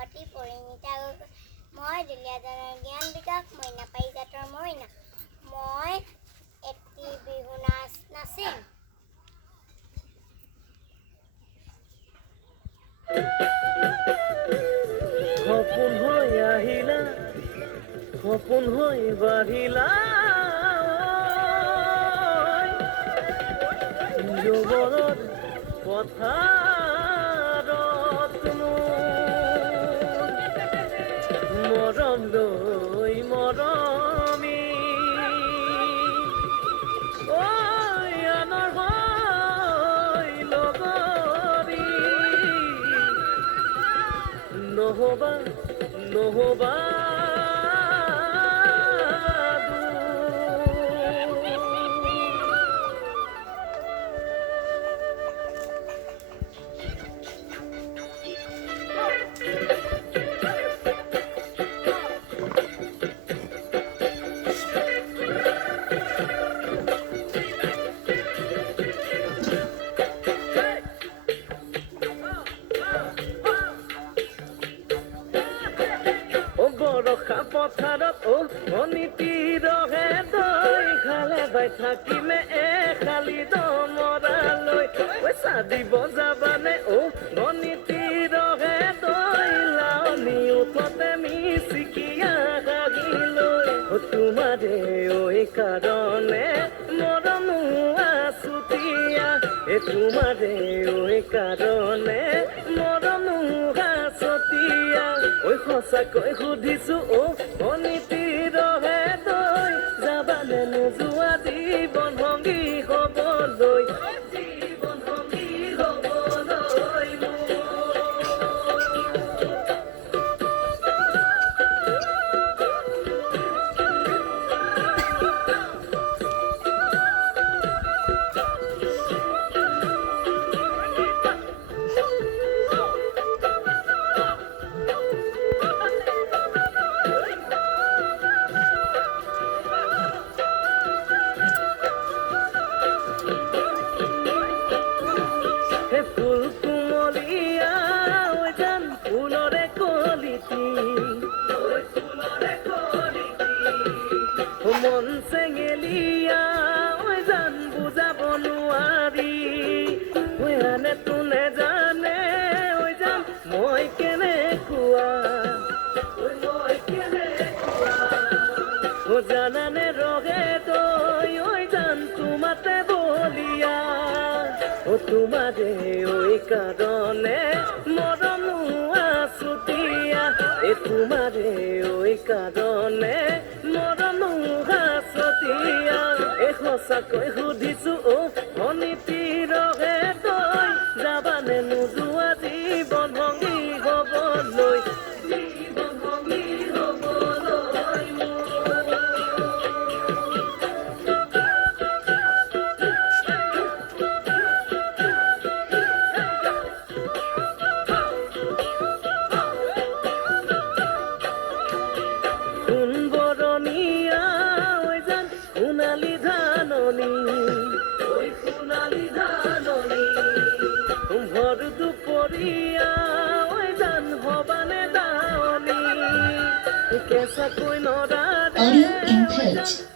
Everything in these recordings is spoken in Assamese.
ভাগৱতী পৰিণীতা গগৈ। মই দুলীয়াজানৰ জ্ঞান বিকাশ মইনা পাৰিজাতৰ মইনা। মই এটি বিহু নাচ নাচিম। সপোন হৈ আহিলা, সপোন হৈ বাঢ়িলা, যুৱৰত পথাৰত মৰম লৈ মৰমী আনৰ হৈ লগৰী নহবা নহবা বৰষা পথাৰত অনীতি ৰহে দৈ খালে বাই থাকিমে খালি দমৰালৈ পইচা দিব যাবানে অনীতি ৰহে দৈ লাৱনি উঠতে মিচিকিয়া গাগিলৈ তোমাৰে ঐ কাৰণে মৰম আছুতীয়া তোমাৰে ঐ কাৰণে মৰম আছতীয়া ঐ সঁচাকৈ সুধিছো অনীতি ৰহে দৈ যাবানে নোযোৱা জীৱন সংগী হ'বলৈ জীৱন সংগী হ'বলৈ ফুল কুমলীয়া জান ফুলৰে কলিতি মন চেঙেলীয়া জান বুজাব নোৱাৰি আনে তোনে জানে জান মই কেনেকুৱা জানানে ৰহে তই জান তোমাতে বলিয়া তোমাৰে ঐ কাৰণে মৰম আছুতীয়া তোমাৰে ঐ কাৰণে মৰম আছতীয়া সঁচাকৈ সুধিছো অনীতি ৰহে তই যাবানে নোযোৱা জীৱন সংগী হ'বলৈ জীৱন সংগী হ'বলৈ সোণালী ধাননি ভৰ দুপৰীয়া জান হবানে দাৱনি কেঁচাকৈ নৰাৰে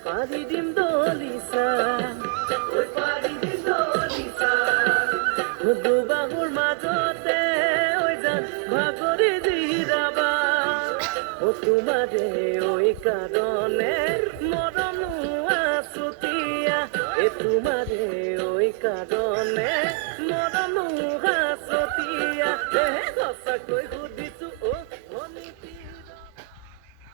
পাৰি দিম দলিচা দুবাহুৰ মাজতে জান ভাগৰি জিৰাবা তোমাৰে ঐ কাৰণে মৰম আছুতীয়া তোমাৰে ঐ কাৰণে মৰম আছতীয়া